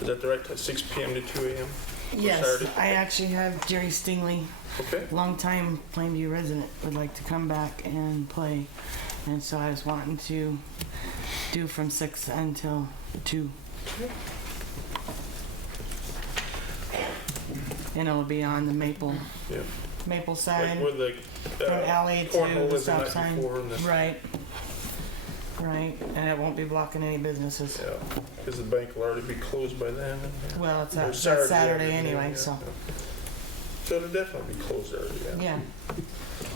Is that the right time, 6 p.m. to 2 a.m.? Yes, Saturday? I actually have Jerry Stingley, Okay. longtime Plainview resident, would like to come back and play. And so I was wanting to do from 6 until 2. And it'll be on the Maple Like side, where the from alley to cornhole the is the stop night sign. before and the, Right. And it won't be blocking any businesses. yeah, because the bank will already be closed by then. Well, it's Or that's Saturday Saturday afternoon, anyway, yeah. so, So it'll definitely be closed early, yeah. yeah.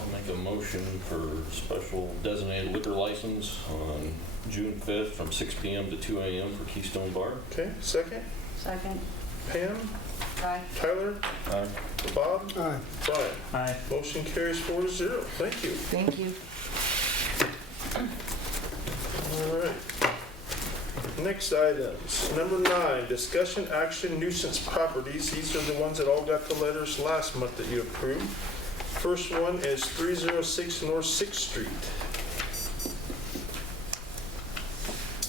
I'll make a motion for special designated liquor license on June 5th from 6 p.m. to 2 a.m. for Keystone Bar. Okay, second, Second. Pam, Aye. Tyler, Aye. Bob, Aye. Brian. Aye. Motion carries 4-0. Thank you. Thank you. All right. Next items. Number 9, discussion action nuisance properties. These are the ones that all got the letters last month that you approved. First one is 306 North 6th Street.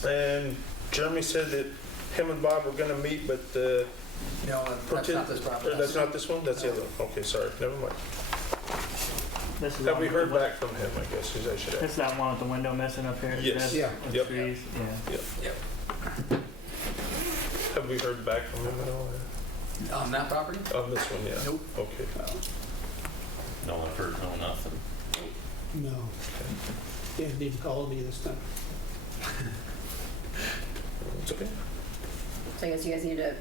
And Jeremy said that him and Bob were gonna meet, but No, that's not this property. that's not this one? That's the other one. Okay, sorry, never mind. This is Have one we with heard the- back from him, I guess, is I should This ask. is that one with the window missing up here? Yes. Yeah. With Yep. trees, yeah. Yep. Have we heard back from him at all? On that property? On this one, yeah? Nope. Okay. No one heard, no nothing. No. He hasn't even called me this time. It's okay. So I guess you guys need to,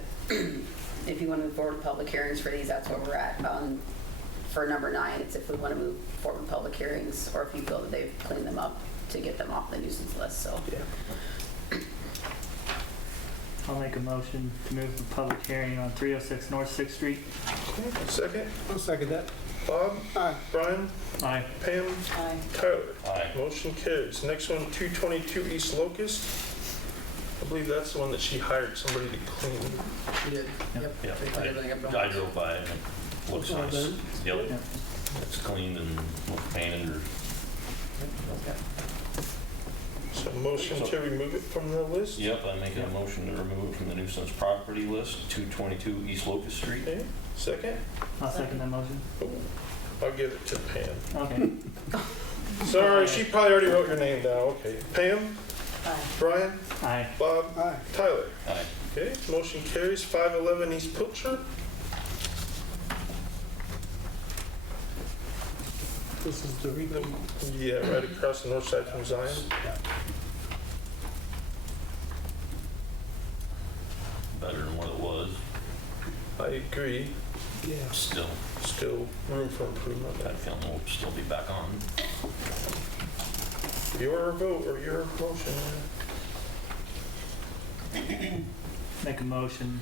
if you want to move forward with public hearings for these, that's where we're at. For number 9, it's if we want to move forward with public hearings, or if you feel that they've cleaned them up to get them off the nuisance list, so. Yeah. I'll make a motion to move the public hearing on 306 North 6th Street. Okay, second. I'll second that. Bob, Aye. Brian, Aye. Pam, Aye. Tyler. Aye. Motion carries. Next one, 222 East Locust. I believe that's the one that she hired somebody to clean. She did. Yep. Yeah, They put everything up. I drove by and it looks All nice. done? Yep, Yeah. it's clean and looks painted or So motion to remove it from the list. Yep, I make a motion to remove it from the nuisance property list, 222 East Locust Street. Okay, second. I'll second that motion. I'll give it to Pam. Okay. Sorry, she probably already wrote your name down. Okay. Pam, Aye. Brian, Aye. Bob, Aye. Tyler. Aye. Okay, motion carries. 511 East Pilcher. This is the repeat. Yeah, right across the north side from Zion. Better than what it was. I agree. Yeah. Still, Still room for improvement. I feel we'll still be back on. Your vote or your motion. Make a motion,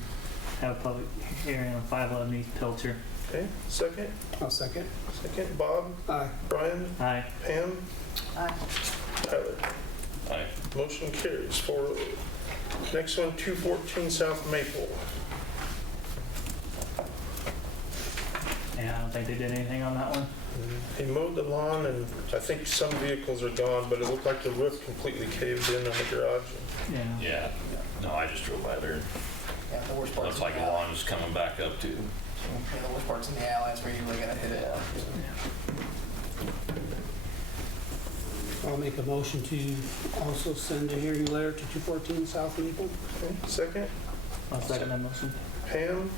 have a public hearing on 511 East Pilcher. Okay, second. I'll second. Second, Bob, Aye. Brian, Aye. Pam, Aye. Tyler. Aye. Motion carries 4-0. Next one, 214 South Maple. Yeah, I don't think they did anything on that one. He mowed the lawn and I think some vehicles are gone, but it looked like the roof completely caved in on the garage. Yeah. Yeah, no, I just drove by there. Yeah, the worst part's Looks in like the the alley. lawn is coming back up too. Yeah, the worst part's in the alley. That's where you're really gonna hit it. I'll make a motion to also send a hearing letter to 214 South Maple. Okay, second, I'll second that motion. Pam,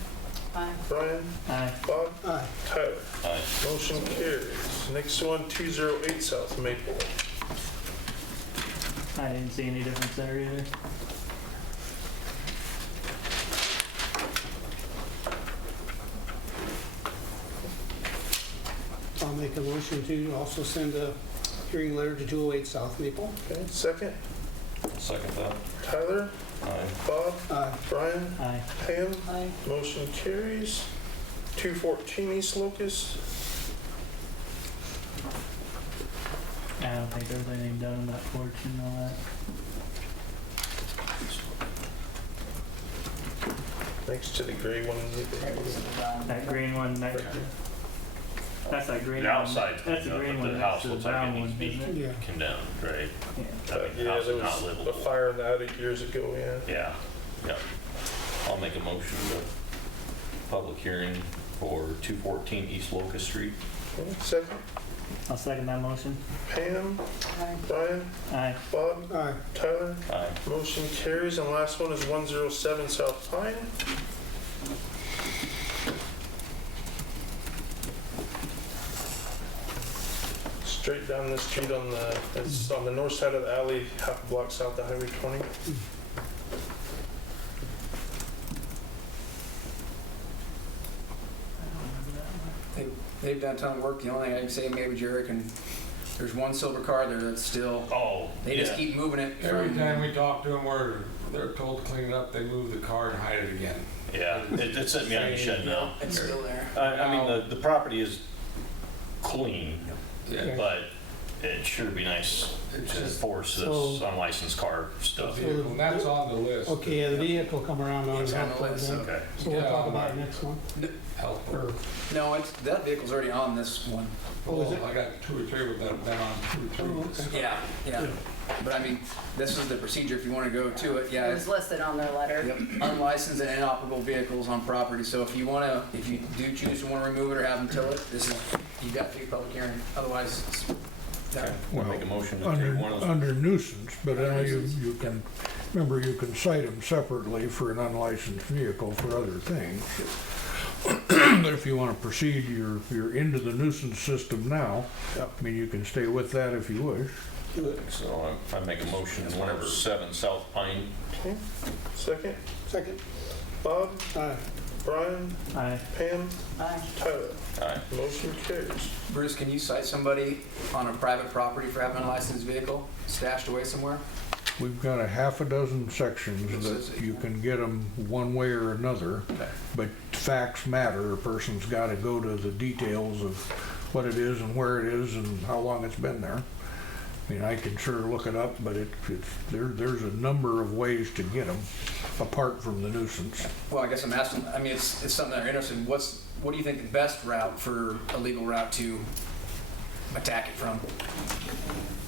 Aye. Brian, Aye. Bob, Aye. Tyler. Aye. Motion carries. Next one, 208 South Maple. I didn't see any difference there either. I'll make a motion to also send a hearing letter to 208 South Maple. Okay, second, Second that. Tyler, Aye. Bob, Aye. Brian, Aye. Pam. Aye. Motion carries. 214 East Locust. I don't think there's anything done on that porch and all that. Next to the gray one. That green one next to, that's that green The one. outside's That's the cleaned up, green but one the next house to the looks like it brown needs one, to be isn't it? Yeah. condemned, right? Yeah. I mean, the Yeah, house there is not was a livable. fire in the attic years ago, yeah. Yeah, yeah. I'll make a motion to public hearing for 214 East Locust Street. Okay, second. I'll second that motion. Pam, Brian, Aye. Bob, Aye. Tyler. Aye. Motion carries. And last one is 107 South Pine. Straight down the street it's on the north side of the alley, half a block south of Highway 20. They've done a ton of work. The only thing I can say, maybe Jared can, there's one silver car there that's still, Oh, they just keep moving it. Every from- time we talk to them, they're told to clean it up, they move the car and hide it again. Yeah, it's sitting behind the shed now. It's still there. I mean, the property is clean, Yeah. but it sure would be nice It's to just enforce this So- unlicensed car the stuff. vehicle, and that's on the list. Okay, yeah, the vehicle come around on It's on that the list, then. Okay. So we'll talk about it next one. Health Or, work. No, that vehicle's already on this one. oh, is it? I got 2 or 3 with them, been on 2 or 3. Oh, okay. Yeah. But I mean, this is the procedure if you want to go to it. Yeah, It it's was listed on their letter. yep, unlicensed and inoperable vehicles on property. So if you do choose to want to remove it or have them tow it, you got to do a public hearing. Otherwise, it's Okay. done. We'll make a motion to Under, take one of those. under nuisance, but Under you nuisance. can, remember, you can cite them separately for an unlicensed vehicle for other things. If you want to proceed, you're into the nuisance system now. I mean, you can stay with that if you wish. So I make a motion to 107 South Pine. Okay, second. Second. Bob, Aye. Brian, Aye. Pam, Aye. Tyler. Aye. Motion carries. Bruce, can you cite somebody on a private property for having an unlicensed vehicle stashed away somewhere? We've got a half a dozen sections that you can get them one way or another, Okay. but facts matter. A person's got to go to the details of what it is and where it is and how long it's been there. I mean, I can sure look it up, but there's a number of ways to get them apart from the nuisance. Well, I guess I'm asking, I mean, it's something that I'm interested in. What do you think the best route for a legal route to attack it from?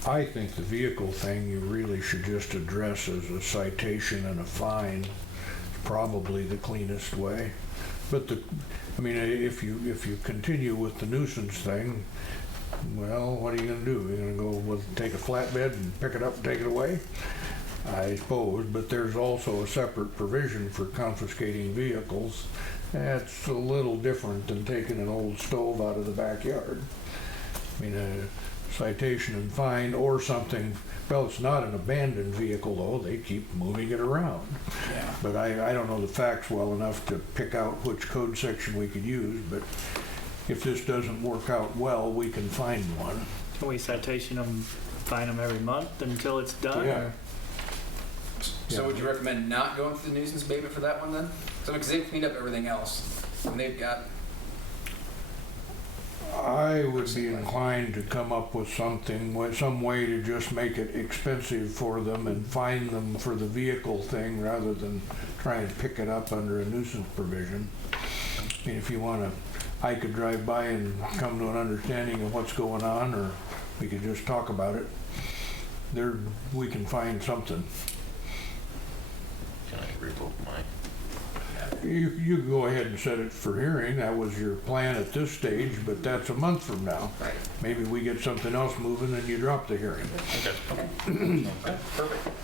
I think the vehicle thing you really should just address as a citation and a fine, probably the cleanest way. But I mean, if you continue with the nuisance thing, well, what are you gonna do? You're gonna take a flatbed and pick it up and take it away? I suppose, but there's also a separate provision for confiscating vehicles. That's a little different than taking an old stove out of the backyard. I mean, a citation and fine or something, well, it's not an abandoned vehicle though, they keep moving it around. Yeah. But I don't know the facts well enough to pick out which code section we could use, but if this doesn't work out well, we can find one. Can we citation them, fine them every month until it's done? Yeah. or- So Yeah. would you recommend not going through the nuisance abatement for that one then? So, because they've cleaned up everything else, and they've got, I would be inclined to come up with some way to just make it expensive for them and fine them for the vehicle thing rather than try and pick it up under a nuisance provision. I mean, if you want to, I could drive by and come to an understanding of what's going on, or we could just talk about it. We can find something. Can I revoke mine? You go ahead and set it for hearing. That was your plan at this stage, but that's a month from now. right. Maybe we get something else moving and you drop the hearing. Okay. Perfect.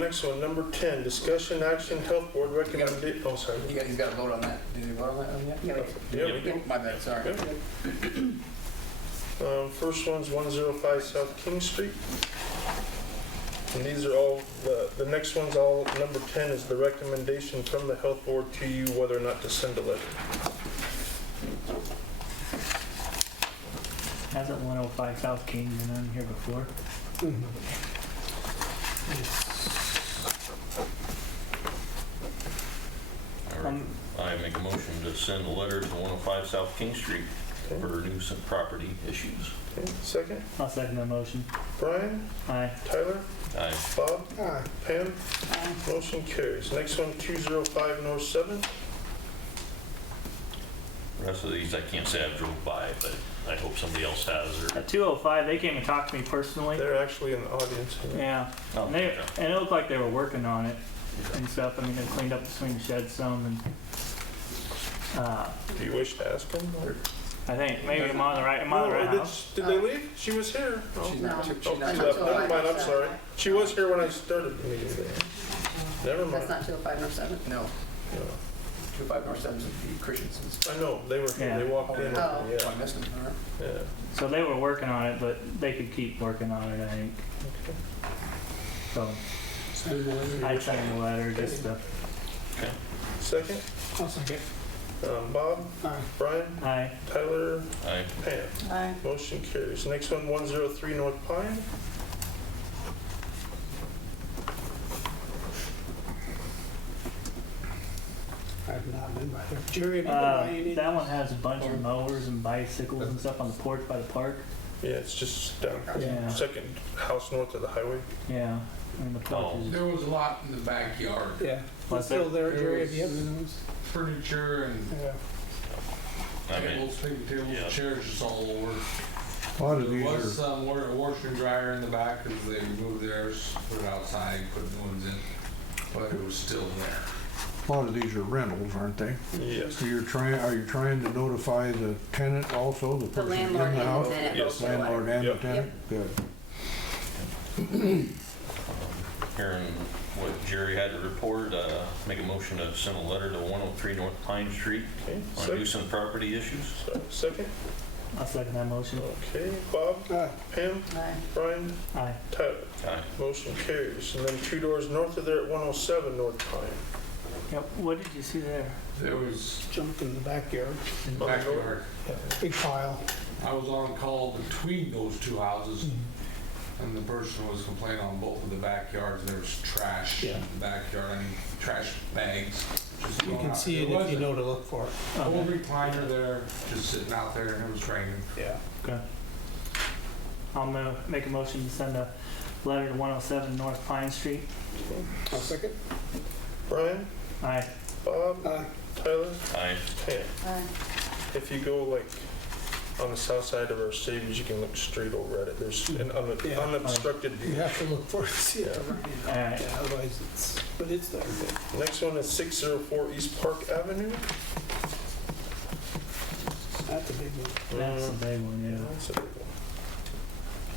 Next one, number 10, discussion action, health board recommendation. Oh, sorry. He's got to vote on that. Did he vote on that one yet? Yeah, Yeah, we do. My bad, sorry. First one's 105 South King Street. And these are all, the next one's all, number 10 is the recommendation from the health board to you whether or not to send a letter. Hasn't 105 South King been on here before? I make a motion to send a letter to 105 South King Street for nuisance property issues. Okay, second. I'll second that motion. Brian, Aye. Tyler, Aye. Bob, Aye. Pam. Motion carries. Next one, 205 North 7th. The rest of these I can't say I drove by, but I hope somebody else has. Or At 205, they came and talked to me personally. They're actually in the audience. Yeah. Oh, And okay. it looked like they were working on it. and stuff. I mean, they cleaned up the swing shed some, and Do you wish to ask him? Or? I think maybe I'm on the right No, house. did they leave? She was here. Oh, She's not, oh, she's she not. left. Never mind, I'm sorry. She was here when I started the meeting. Never mind. That's not 205 North 7. No, No. 205 North 7 is the Christensen's. I know, they were here. Yeah. They walked in. Oh. Oh, Yeah, I missed them, all right. yeah. So they were working on it, but they could keep working on it, I think. So Send them a letter. I'd send them a letter just to, Second, I'll second. Bob, Aye. Brian, aye. Tyler, Aye. Pam. Aye. Motion carries. Next one, 103 North Pine. I've not been by there. Jerry, have you been by any? That one has a bunch of mowers and bicycles and stuff on the porch by the park. Yeah, it's just down, Yeah. second house north of the highway. Yeah, I mean the porch Oh. is. There was a lot in the backyard, Yeah. Was It's still there, there? Jerry, have you been those? furniture and Yeah. I mean, tables, big tables, yeah. chairs just all over. A lot of There these was are, some washer and dryer in the back because they removed theirs, put it outside, put new ones in, but it was still there. a lot of these are rentals, aren't they? Yes. So are you trying to notify the tenant also, the The person in landlord the and the house? tenant Yes. both get a letter. Landlord and the Yep. tenant? Good. hearing what Jerry had to report, make a motion to send a letter to 103 North Pine Street Okay, on second. nuisance property issues. Second. I'll second that motion. Okay, Bob, Aye. Pam, Aye. Brian, Aye. Tyler. Aye. Motion carries. And then 2 doors north of there at 107 North Pine. Yep. What did you see there? There was Junk in the backyard. in the backyard. Big pile. I was on call between those two houses, and the person was complaining on both of the backyards. There's trash in the backyard. I mean, trash bags. Just You going can out see there. it if you know to look for it. Old Okay. recliner there, just sitting out there, and it was raining. Yeah. Okay. I'll make a motion to send a letter to 107 North Pine Street. I'll second. Brian, Aye. Bob, Aye. Tyler, Aye. Pam. Aye. If you go like on the south side of our Savings, you can look straight over at it. There's an Yeah. unobstructed You view. have to look for it to see it. All right. Yeah, otherwise it's, but it's there. Next one is 604 East Park Avenue. That's a big one. That's a big one, yeah. That's a big one.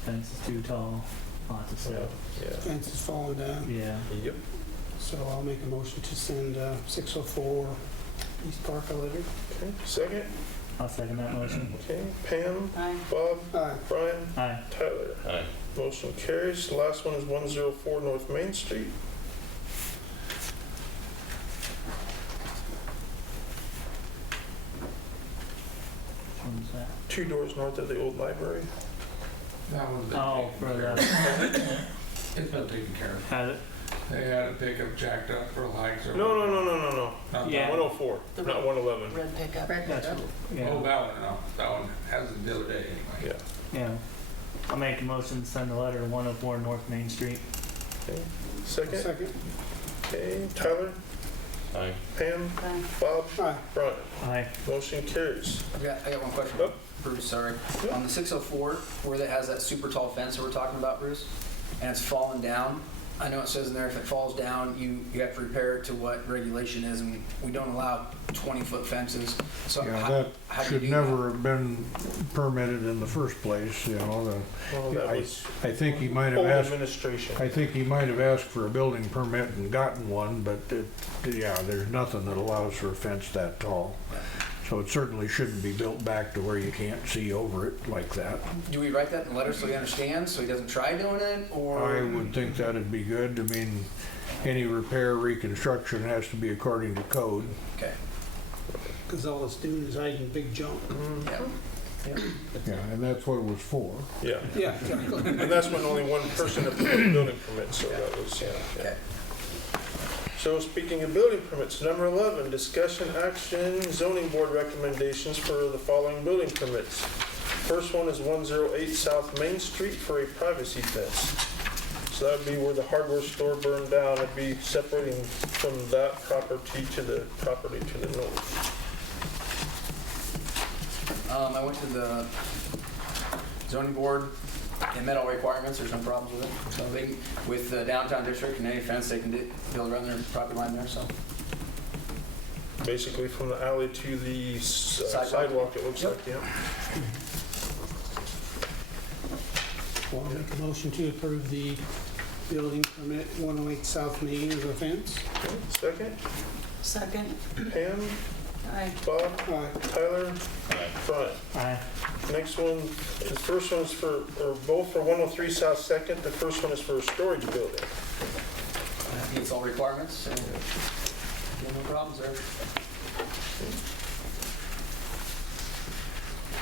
Fence is too tall. Lots of stuff. Yeah. Fence is falling down. Yeah. Yep. So I'll make a motion to send 604 East Park a letter. Okay. Second. I'll second that motion. Okay. Pam, Aye. Bob, Aye. Brian, Aye. Tyler. Aye. Motion carries. The last one is 104 North Main Street. Which one's that? 2 doors north of the old library. That one's been Oh, taken for care the, of. It's been taken care of. had it? They had a pickup jacked up for lights or. No. Not Yeah. that one. 104, not 111. Red pickup. Red That's, pickup. Oh, yeah. that one, no. That one hasn't the other day anyway. Yeah. Yeah. I'll make a motion to send a letter to 104 North Main Street. Okay. Second. Second. Okay. Tyler, Aye. Pam, Aye. Bob, Aye. Brian. Aye. Motion carries. I got one question, Oh. Bruce, sorry. Yeah. On the 604, where that has that super tall fence that we're talking about, Bruce, and it's fallen down, I know it says in there if it falls down, you have to repair it to what regulation is, and we don't allow 20-foot fences. So Yeah, how that do you should do never have been permitted in the first place, you know, Well, that was I think he might have old asked, administration. I think he might have asked for a building permit and gotten one, but yeah, there's nothing that allows for a fence that tall. So it certainly shouldn't be built back to where you can't see over it like that. Do we write that in the letter so he understands, so he doesn't try doing it, or? I would think that'd be good. I mean, any repair, reconstruction has to be according to code. Okay. Because all it's doing is hiding big junk. Yeah. Yeah, and that's what it was for. Yeah. Yeah, exactly. And that's when only one person approved the building permit, so that was, yeah. Okay. So speaking of building permits, number 11, discussion action zoning board recommendations for the following building permits. First one is 108 South Main Street for a privacy fence. So that would be where the hardware store burned down. It'd be separating from that property to the property to the north. I went to the zoning board It met all requirements, there's no problems with it. So they, with the downtown district and any fence, they can build around their property line there, so. Basically from the alley to the sidewalk, it looks Yep. like, yeah. Well, I'll make a motion to approve the building permit 108 South Main as a fence. Okay, second, Second. Pam, Aye. Bob, Aye. Tyler, Aye. Brian. Aye. Next one, the first one's for, or both for 103 South Second. The first one is for a storage building. That meets all requirements, and no problems there.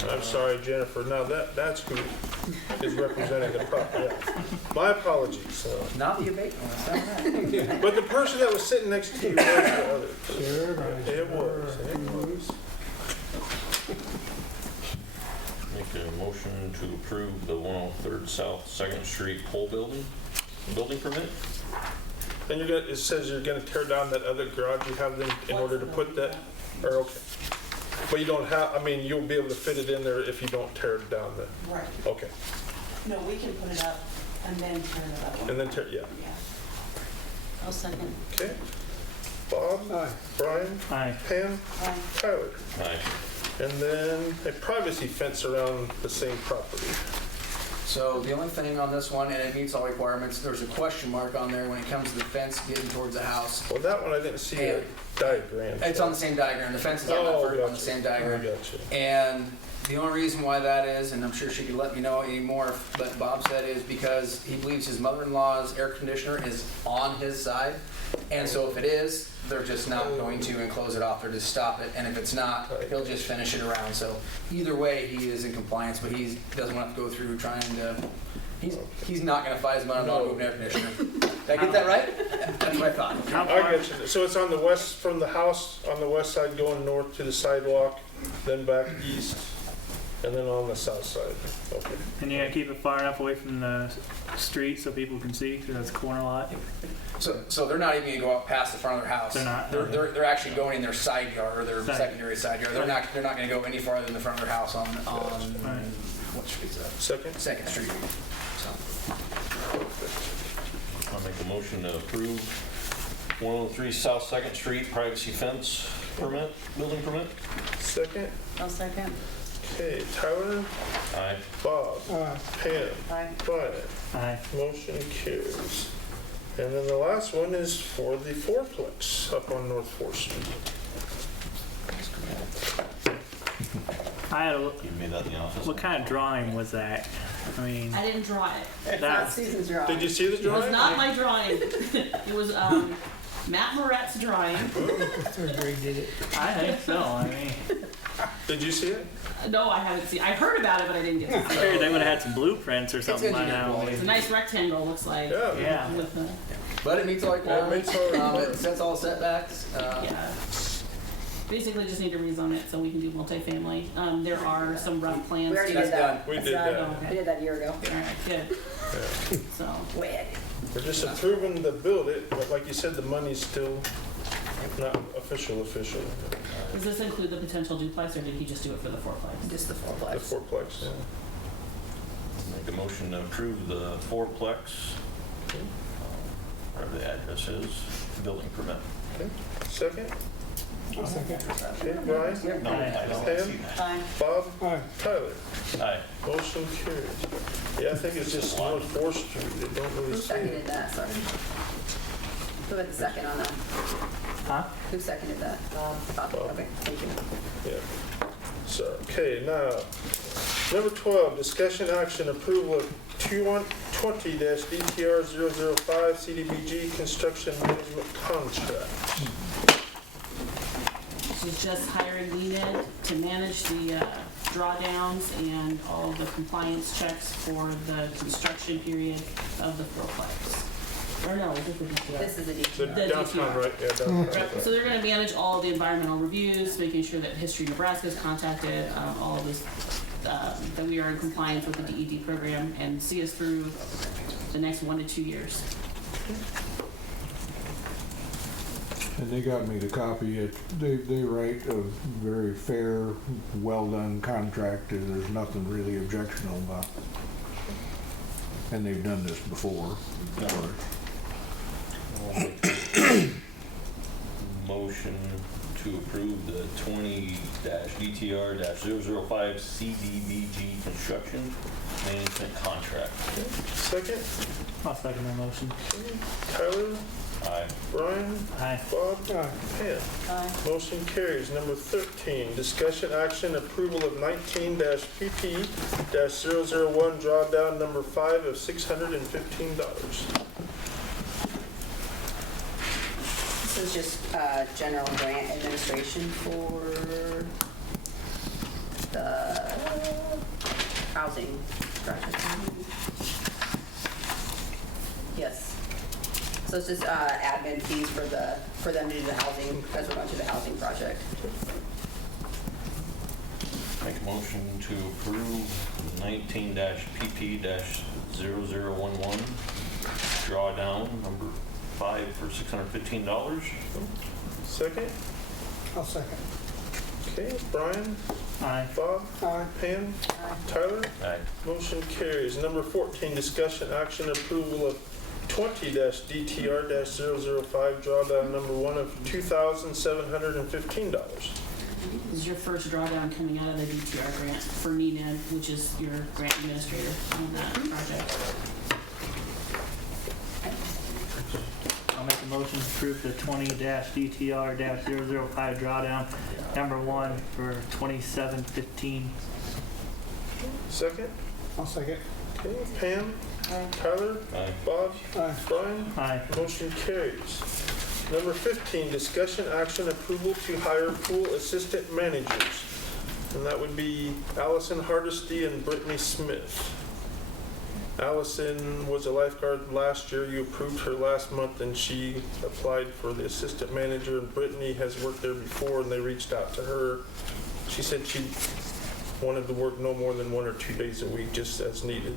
I'm sorry, Jennifer, now that's who is representing the property. Yeah. My apologies. Not the abatement, it's not that. But the person that was sitting next to you was the other. Sure, right. It was. Make a motion to approve the 103rd South 2nd Street pole building permit. And you're gonna, it says you're gonna tear down that other garage you have then in order to put that, or okay. But you don't have, I mean, you'll be able to fit it in there if you don't tear it down then. Right. Okay. No, we can put it up and then turn it up. And then tear, yeah. Yeah. I'll second. Okay. Bob, Aye. Brian, Aye. Pam, Aye. Tyler. Aye. And then a privacy fence around the same property. So the only thing on this one, and it meets all requirements, there's a question mark on there when it comes to the fence getting towards the house. Well, that one I didn't see a diagram. It's on the same diagram, the fence is on that on the gotcha. same I diagram. gotcha. And the only reason why that is, and I'm sure she could let me know anymore, but Bob said is because he believes his mother-in-law's air conditioner is on his side. And so if it is, they're just not going to enclose it off, they're just stop it. And if it's not, he'll just finish it around. So either way, he is in compliance, but he doesn't want to go through trying to, he's not going to fight his mother-in-law to move an air conditioner. Did I get that right? That's what I thought. How I far, get you. So it's on the west, from the house, on the west side going north to the sidewalk, then back east, and then on the south side. Okay. and you're gonna keep it far enough away from the street so people can see, because that's a corner lot? So they're not even going to go out past the front of their house. They're not? They're actually going in their side yard, or their Side. secondary side yard. They're not going to go any farther than the front of their house on Right. what street's that? Second? Second Street. So, I'll make a motion to approve 103 South 2nd Street privacy fence permit, building permit. Second? I'll second. Okay, Tyler, Aye. Bob, Aye. Pam, Aye. Brian. Aye. Motion carries. And then the last one is for the fourplex up on North 4th Street. I had a, You made that in the office? what kind of drawing was that? I mean, I didn't draw it. It's not That's- Susan's drawing. Did you see the It was drawing? not my drawing. It was Matt Moret's drawing. Third grade did it. I think so. I mean, Did you see it? No, I haven't seen. I heard about it, but I didn't get to I see it. figured they would have had some blueprints or something by engineer now. quality. It's a nice rectangle, looks like. Yeah. Yeah. With the, but it meets all requirements. It meets all It sets all setbacks. yeah. Basically, just need to rezone it so we can do multifamily. There are some rough plans. We already to- did that. We That's did done. that. Oh, We okay. did that a year ago. All right, good. So, Way. We're just approving to build it, but like you said, the money's still not official. does this include the potential duplex, or did he just do it for the fourplex? Just the The fourplex. fourplex, yeah. Make a motion to approve the fourplex, whatever the address is, building permit. Okay. Second? I'll second. Okay, Brian, No, I don't see Pam, that. Aye. Bob, Aye. Tyler. Aye. Motion carries. Yeah, I think it's just North 4th Street. They don't really Who say it. seconded that? Sorry. Who had the second on that? Huh? Who seconded that? Bob. Bob. Okay, thank you. Yeah. So, okay, now, number 12, discussion action approval of 20-DTR-005 CDBG construction management contract. This is just hiring Enid to manage the drawdowns and all the compliance checks for the construction period of the fourplex. Or no, this is the This is a The detail. The downtown, DTR. right? Yeah, downtown. Right, so they're gonna manage all the environmental reviews, making sure that History Nebraska is contacted, all of this, that we are in compliance with the DED program and see us through the next 1 to 2 years. And they got me the copy. They write a very fair, well-done contract, and there's nothing really objectionable about it. And they've done this before. I'll make a motion to approve the 20-DTR-005 CDBG construction management contract. Second, I'll second that motion. Tyler, Aye. Brian, Aye. Bob, Aye. Pam. Aye. Motion carries. Number 13, discussion action approval of 19-PP-001 drawdown number 5 of $615. This is just general grant administration for the housing project. Yes. So it's just admin fees for them to do the housing, because we're going to do the housing project. Make a motion to approve 19-PP-0011 drawdown number 5 for $615. Second, I'll second. okay, Brian, Aye. Bob, Aye. Pam, Tyler. Aye. Motion carries. Number 14, discussion action approval of 20-DTR-005 drawdown number 1 of $2,715. This is your first drawdown coming out of the DTR grant for NENAD, which is your grant administrator on that project. I'll make a motion to approve the 20-DTR-005 drawdown number 1 for $27.15. Second, I'll second. okay, Pam, Tyler, Aye. Bob, Aye. Brian. Aye. Motion carries. Number 15, discussion action approval to hire pool assistant managers. And that would be Allison Hardesty and Brittany Smith. Allison was a lifeguard last year. You approved her last month and she applied for the assistant manager. And Brittany has worked there before and they reached out to her. She said she wanted to work no more than 1 or 2 days a week just as needed.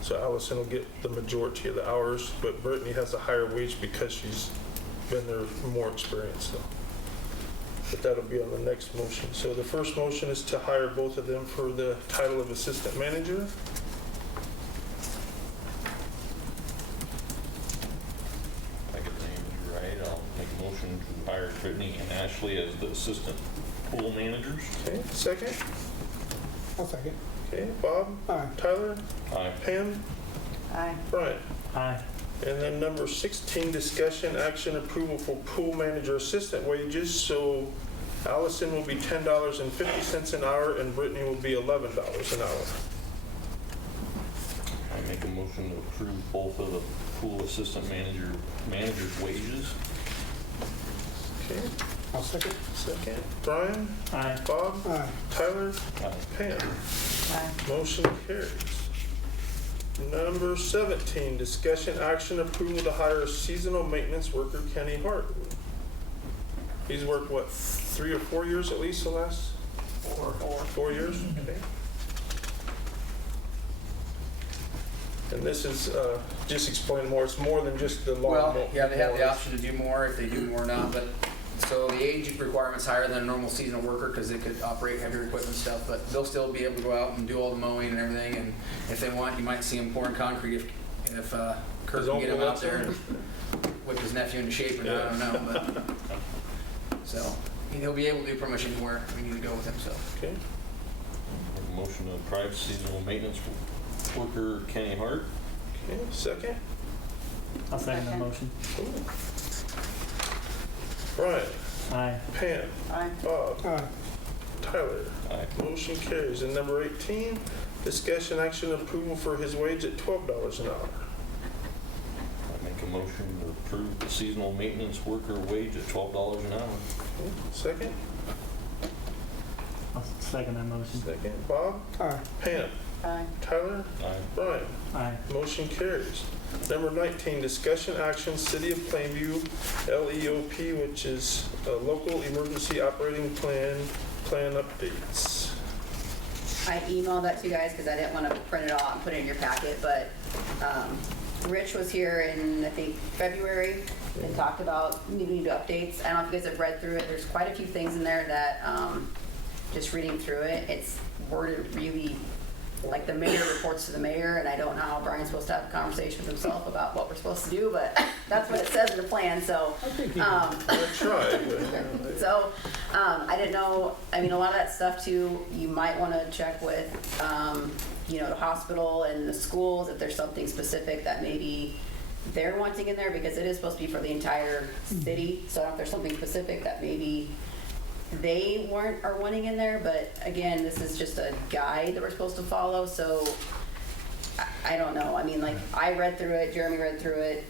So Allison will get the majority of the hours, but Brittany has a higher wage because she's been there more experience. So. But that'll be on the next motion. So the first motion is to hire both of them for the title of assistant manager. If I get the names right, I'll make a motion to hire Brittany and Ashley as the assistant pool managers. Okay, second. I'll second. Okay, Bob, Aye. Tyler, Aye. Pam, Aye. Brian. Aye. And then number 16, discussion action approval for pool manager assistant wages. So Allison will be $10.50 an hour and Brittany will be $11 an hour. I make a motion to approve both of the pool assistant manager's wages. Okay, I'll second. second. Brian, Aye. Bob, Aye. Tyler, Aye. Pam. Aye. Motion carries. Number 17, discussion action approval to hire seasonal maintenance worker Kenny Hart. He's worked, what, 3 or 4 years at least the last? 4 years? Okay. And this is, just explain more, it's more than just the lawn. Well, yeah, they have the option to do more if they do more or not, but, so the age requirement's higher than a normal seasonal worker because they could operate heavier equipment stuff, but they'll still be able to go out and do all the mowing and everything, and if they want, you might see them pouring concrete if Kurt can get them out there and whip his nephew into shape, or not, I don't know, but, so, he'll be able to do pretty much anywhere we need to go with him, so. Okay, Make a motion to approve seasonal maintenance worker Kenny Hart. okay, second. I'll second that motion. Brian, Aye. Pam, Aye. Bob, Aye. Tyler. Aye. Motion carries. And number 18, discussion action approval for his wage at $12 an hour. I make a motion to approve the seasonal maintenance worker wage at $12 an hour. Okay, second. I'll second that motion. Second. Bob, Aye. Pam, Aye. Tyler, Aye. Brian. Aye. Motion carries. Number 19, discussion action, City of Plainview, LEOP, which is Local Emergency Operating Plan updates. I emailed that to you guys because I didn't want to print it all and put it in your packet, but Rich was here in, I think, February and talked about needing to do updates. I don't know if you guys have read through it. There's quite a few things in there that, just reading through it, it's worded really like the mayor reports to the mayor, and I don't know how Brian's supposed to have a conversation with himself about what we're supposed to do, but that's what it says in the plan, so. I think you I tried, but, So, I didn't know, I mean, a lot of that stuff too, you might wanna check with, you know, the hospital and the schools, if there's something specific that maybe they're wanting in there, because it is supposed to be for the entire city, so I don't know if there's something specific that maybe they are wanting in there, but again, this is just a guide that we're supposed to follow, so I don't know, I mean, like, I read through it, Jeremy read through it,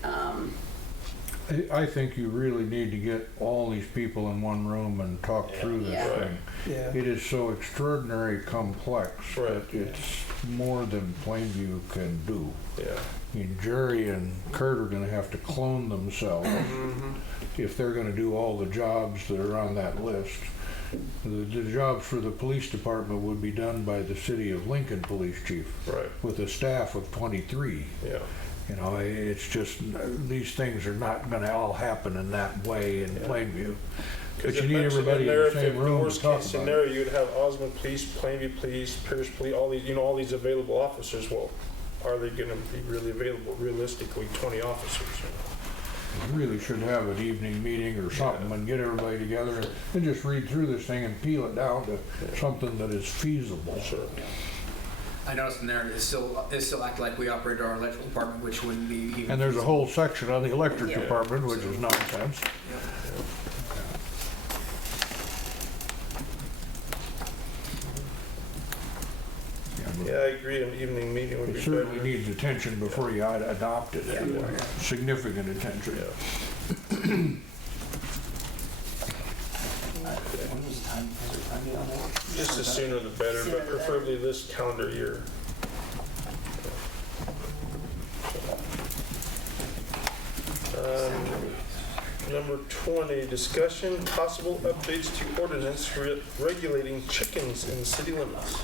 I think you really need to get all these people in one room and talk through this Yeah. thing. Yeah. It is so extraordinary complex Right. that it's more than Plainview can do. yeah. I mean, Jerry and Kurt are gonna have to clone themselves if they're gonna do all the jobs that are on that list. The jobs for the police department would be done by the City of Lincoln Police Chief Right, with a staff of 23. yeah. You know, it's just, these things are not gonna all happen in that way in Plainview. But you need everybody in the same room to Worst talk case about it. scenario, you'd have Osmond Police, Plainview Police, Pierce Police, all these, you know, all these available officers. Well, are they gonna be really available? Realistically, 20 officers. You really should have an evening meeting or something and get everybody together and just read through this thing and peel it down to something that is feasible. Sure. I noticed in there, it still act like we operate our electrical department, which wouldn't be even. And there's a whole section on the electric Yeah. department, which is nonsense. Yeah, I agree, an evening meeting would be It better. certainly needs attention before you adopt it anyway. Significant attention. Yeah. When was time, was there time on that? Just the sooner the better, Sooner but the better. preferably this calendar year. Number 20, discussion, possible updates to ordinance regulating chickens in city limits.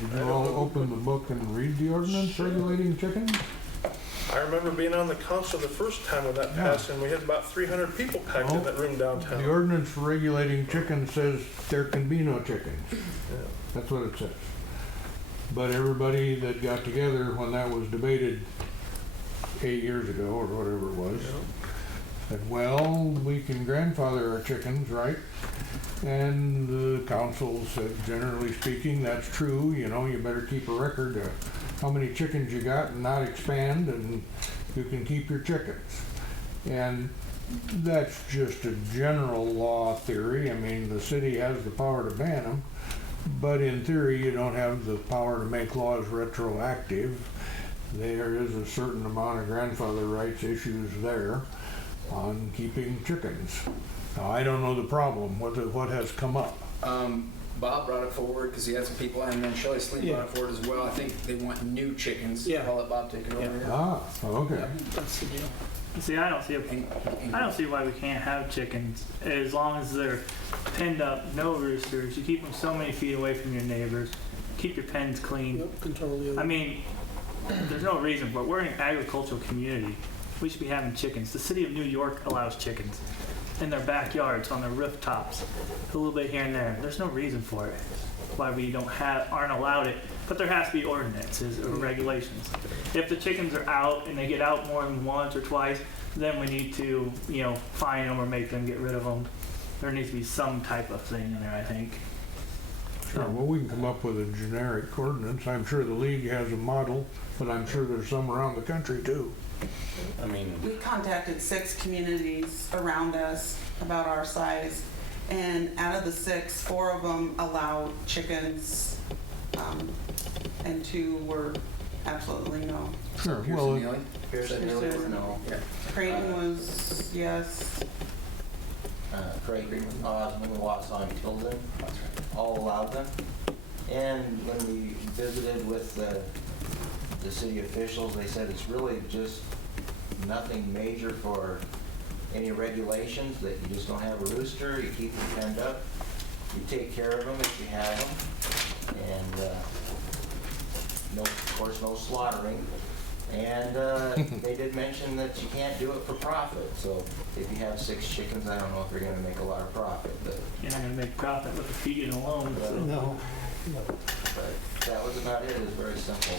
Did you all open the book and read the ordinance regulating chickens? I remember being on the council the first time when that passed, and we had about 300 people packed in that room The downtown. ordinance regulating chickens says there can be no chickens. That's what it says. But everybody that got together when that was debated 8 years ago, or whatever it was, said, well, we can grandfather our chickens, right? And the council said, generally speaking, that's true, you know, you better keep a record of how many chickens you got and not expand, and you can keep your chickens. And that's just a general law theory. I mean, the city has the power to ban them, but in theory, you don't have the power to make laws retroactive. There is a certain amount of grandfather rights issues there on keeping chickens. Now, I don't know the problem, what has come up. Bob brought it forward because he had some people, and then Shelley Sleep brought it forward as well. I think they want new chickens. Yeah. I'll let Bob take it over here. Ah, okay. That's the deal. See, I don't see why we can't have chickens as long as they're penned up, no roosters. You keep them so many feet away from your neighbors. Keep your pens clean. Yep, control the. I mean, there's no reason for it. We're an agricultural community. We should be having chickens. The city of New York allows chickens in their backyards, on their rooftops, a little bit here and there. There's no reason for it. Why we aren't allowed it. But there has to be ordinances or regulations. If the chickens are out and they get out more than once or twice, then we need to, you know, fine them or make them get rid of them. There needs to be some type of thing in there, I think. Sure, well, we can come up with a generic ordinance. I'm sure the league has a model, but I'm sure there's some around the country too. I mean, We contacted 6 communities around us about our size, and out of the 6, 4 of them allow chickens, and 2 were absolutely no. Sure, Here's well, the Neely. Here's the Neely. Here's the- No. Yeah. Creighton was yes. Creighton, Osmond, Wausau, and Tilden, all allowed them. And when we visited with the city officials, they said it's really just nothing major for any regulations, that you just don't have a rooster, you keep them penned up, you take care of them if you have them, and no, of course, no slaughtering. And they did mention that you can't do it for profit. So if you have 6 chickens, I don't know if you're going to make a lot of profit. But You're not gonna make profit with the feeding alone. So. No. but that was about it. It was very simple.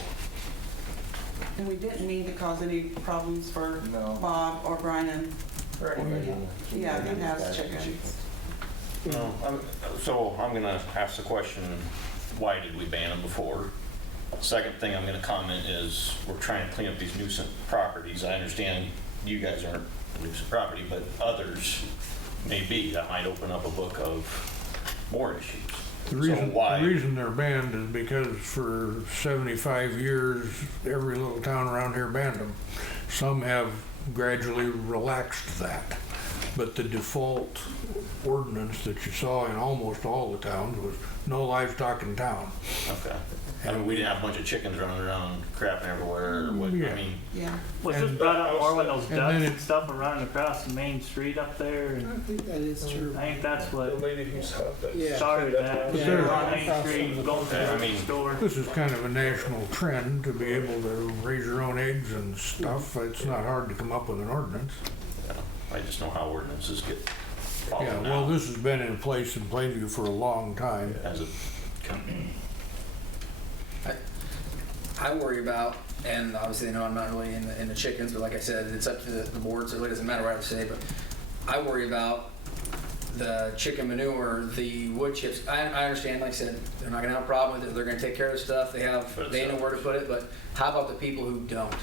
And we didn't mean to cause any problems for No. Bob or Brian. For anybody in the Yeah, community that has that's got chickens. So I'm gonna ask the question, why did we ban them before? Second thing I'm gonna comment is, we're trying to clean up these nuisance properties. I understand you guys aren't nuisance property, but others may be. That might open up a book of more issues. The So reason, why? the reason they're banned is because for 75 years, every little town around here banned them. Some have gradually relaxed that. But the default ordinance that you saw in almost all the towns was no livestock in town. Okay. I mean, we didn't have a bunch of chickens running around crapping everywhere. Or what, Yeah. I mean, Yeah. Was this And brought up more when those and ducks then and it- stuff were running across the main street up there? I And think that is true. I think that's The what lady who's hot that Yeah. started that. Yeah. They were on Yeah. Main Street, going to I the mean- store. This is kind of a national trend to be able to raise your own eggs and stuff. It's not hard to come up with an ordinance. I just know how ordinances get followed Yeah, now well, this has been in place in Plainview for a long time. as a company. I worry about, and obviously I know I'm not really in the chickens, but like I said, it's up to the board, so it really doesn't matter what I have to say, but I worry about the chicken manure, the wood chips. I understand, like I said, they're not gonna have a problem with it, they're gonna take care of the stuff, they know where to put it, but how about the people who don't?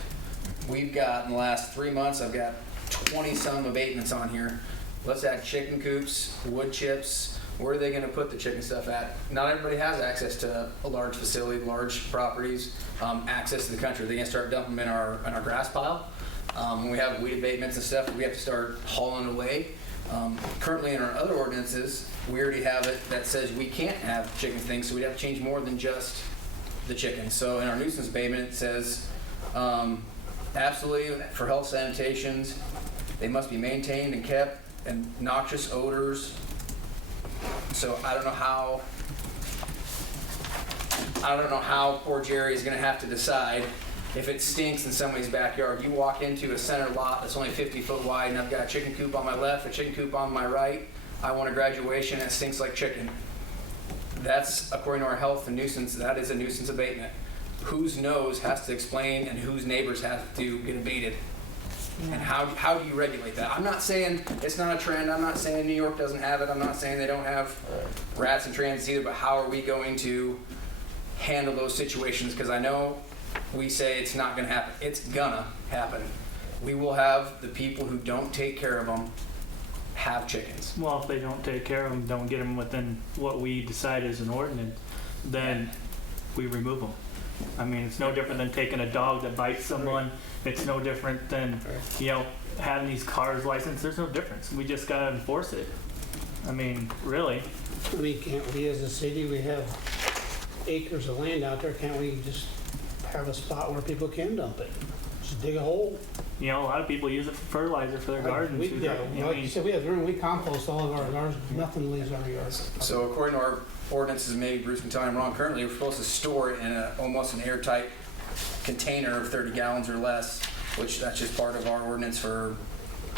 We've got, in the last 3 months, I've got 20-some abatements on here. Let's add chicken coops, wood chips. Where are they going to put the chicken stuff at? Not everybody has access to a large facility, large properties, access to the country. They're going to start dumping them in our grass pile. When we have weed abatements and stuff, we have to start hauling away. Currently in our other ordinances, we already have it that says we can't have chicken things, so we'd have to change more than just the chicken. So in our nuisance abatement, it says absolutely for health sanitations, they must be maintained and kept, and noxious odors. So I don't know how poor Jerry is going to have to decide if it stinks in somebody's backyard. You walk into a center lot that's only 50 foot wide, and I've got a chicken coop on my left, a chicken coop on my right. I want a graduation, and it stinks like chicken. That's, according to our health and nuisance, that is a nuisance abatement. Whose nose has to explain, and whose neighbors have to get abated? And how do you regulate that? I'm not saying it's not a trend. I'm not saying New York doesn't have it. I'm not saying they don't have rats and transits either, but how are we going to handle those situations? Because I know we say it's not going to happen. It's gonna happen. We will have the people who don't take care of them have chickens. Well, if they don't take care of them, don't get them within what we decide is an ordinance, then we remove them. I mean, it's no different than taking a dog that bites someone. It's no different than, having these cars licensed. There's no difference. We just gotta enforce it. I mean, really. I mean, can't we, as a city, we have acres of land out there, can't we just have a spot where people can dump it? Just dig a hole. A lot of people use it for fertilizer for their gardens. Yeah, like you said, we compost all of our gardens, nothing leaves our yards. So according to our ordinances, maybe Bruce can tell me I'm wrong, currently we're supposed to store it in almost an airtight container of 30 gallons or less, which that's just part of our ordinance for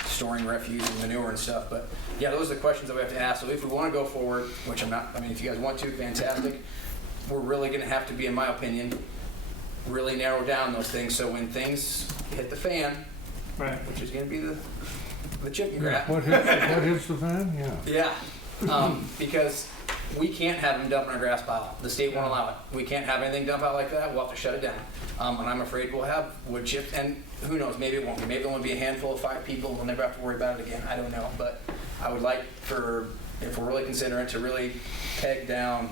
storing refuse and manure and stuff. But yeah, those are the questions that we have to ask. So if we want to go forward, which I'm not, I mean, if you guys want to, fantastic. We're really going to have to be, in my opinion, really narrow down those things. So when things hit the fan, Right. which is going to be the chicken Yeah, crap. what hits the fan? Yeah. Yeah, because we can't have them dump in our grass pile. The state won't allow it. We can't have anything dump out like that. We'll have to shut it down. And I'm afraid we'll have wood chips, and who knows, maybe it won't be. Maybe there'll only be a handful of 5 people. We'll never have to worry about it again. I don't know. But I would like if we're really considering, to really peg down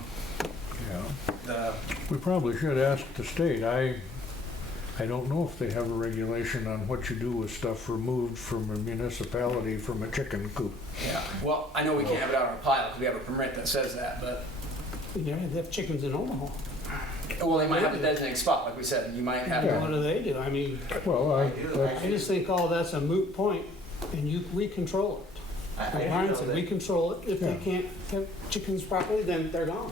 Yeah. We probably should ask the state. I don't know if they have a regulation on what you do with stuff removed from a municipality from a chicken coop. Yeah. Well, I know we can't have it out on our pile because we have a permit that says that, but Yeah, they have chickens in Omaha. well, they might have a designated spot, like we said. You might have What do they do? I mean, Well, I just think all that's a moot point, and we control it. Like Brian said, we control it. If they can't have chickens properly, then they're gone.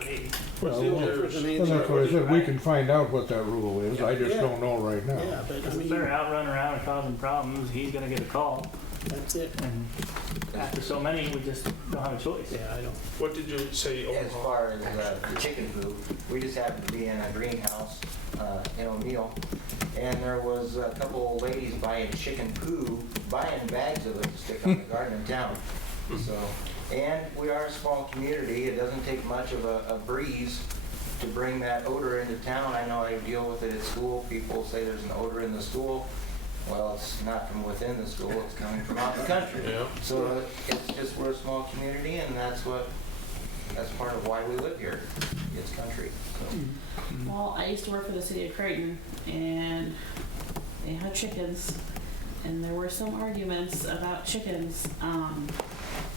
I mean, Well, still there's- different than Well, anything. that's what I said, we can find out what that rule is, I just Yeah. don't know right now. Yeah, but I Because if mean, they're out running around and causing problems, he's gonna get a call. that's it. And after so many, we just don't have a choice. Yeah, I don't. What did you say, As Omaha? far as the chicken coop, we just happened to be in a greenhouse in O'Neill, and there was a couple of ladies buying chicken poo, buying bags of it to stick on the garden in town. So, and we are a small community. It doesn't take much of a breeze to bring that odor into town. I know I deal with it at school. People say there's an odor in the school. Well, it's not from within the school. It's coming from out the country. Yeah. So it's just, we're a small community, and that's part of why we live here. It's country. So. Well, I used to work for the city of Creighton, and they had chickens, and there were some arguments about chickens.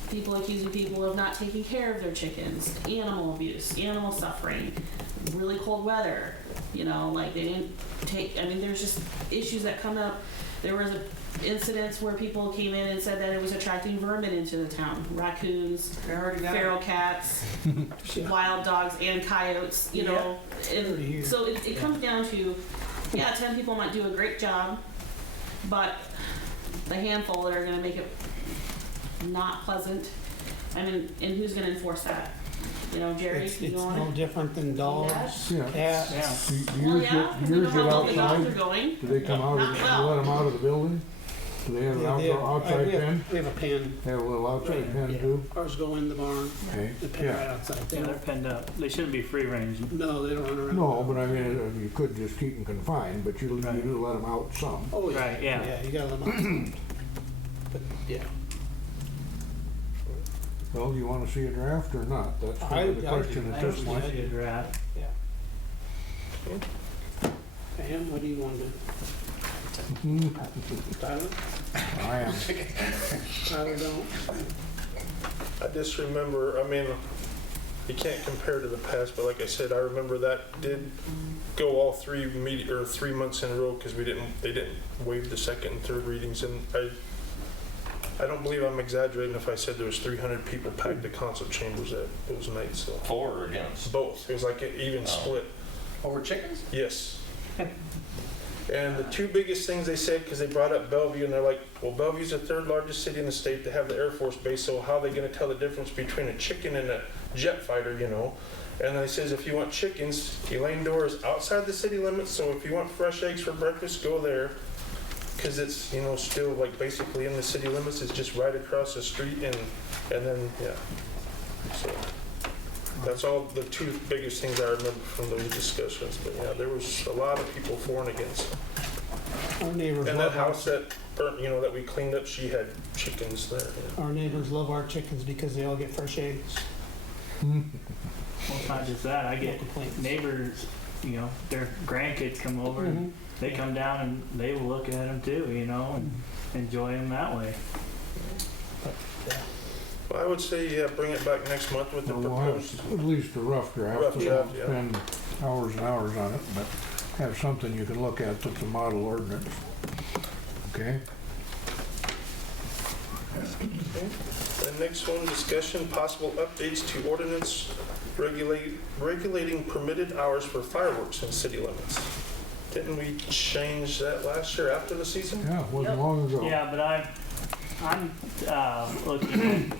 People accusing people of not taking care of their chickens, animal abuse, animal suffering, really cold weather. You know, like they didn't take. I mean, there's just issues that come up. There was incidents where people came in and said that it was attracting vermin into the town, raccoons, They already got it. feral cats, wild dogs, and coyotes. You know, Already here. and so it comes down to, yeah, 10 people might do a great job, but the handful that are going to make it not pleasant. I mean, and who's going to enforce that? You know, Jerry, It's you on no it? different than dogs, Yeah. cats. Yeah. Well, Yours yeah, we know get how well the dogs are outside? going. Do they come out, Not you well. let them out of the building? Do they have an Yeah, they have- outside we have- pen? We have a pen. They have a little outside pen Yeah. too? Ours go in the barn, Okay, the pen right yeah. outside. They Yeah, they're don't, penned up. They shouldn't be free range. no, they don't run around. No, but I mean, you could just keep them confined, but you Right. do let them out some. Oh, yeah. Right, yeah. Yeah, you gotta let them out. But, yeah. Well, do you want to see a draft or not? That's I- kind of the I question would- at I this would point. See a draft. Pam, what do you want to do? Tyler? I am. Tyler don't? I just remember, I mean, you can't compare to the past, but like I said, I remember that did go all 3 months in a row because they didn't waive the second and third readings, and I don't believe I'm exaggerating if I said there was 300 people packed the council chambers at those nights. So For or against? both. It was like an even split. Over chickens? Yes. And the two biggest things they said, because they brought up Bellevue, and they're like, well, Bellevue's the third largest city in the state. They have the Air Force Base, so how are they going to tell the difference between a chicken and a jet fighter, you know? And they says, if you want chickens, Elaine Door is outside the city limits, so if you want fresh eggs for breakfast, go there. Because it's, you know, still like basically in the city limits. It's just right across the street, and then, yeah. So that's all the two biggest things I remember from those discussions. But yeah, there was a lot of people for and against. Our neighbors And that love our, house that burnt, you know, that we cleaned up, she had chickens there. Yeah. our neighbors love our chickens because they all get fresh eggs. Well, it's not just that. I No get complaints. neighbors, you know, their grandkids come over and they come down and they will look at them too, you know, and enjoy them that way. Well, I would say, yeah, bring it back next month with the Well, we'll have proposed. at least a rough draft. Rough We draft, won't yeah. spend hours and hours on it, but have something you can look at that's a model ordinance. Okay? The next one, discussion, possible updates to ordinance regulating permitted hours for fireworks in city limits. Didn't we change that last year after the season? Yeah, it wasn't long ago. Yeah, but I'm looking at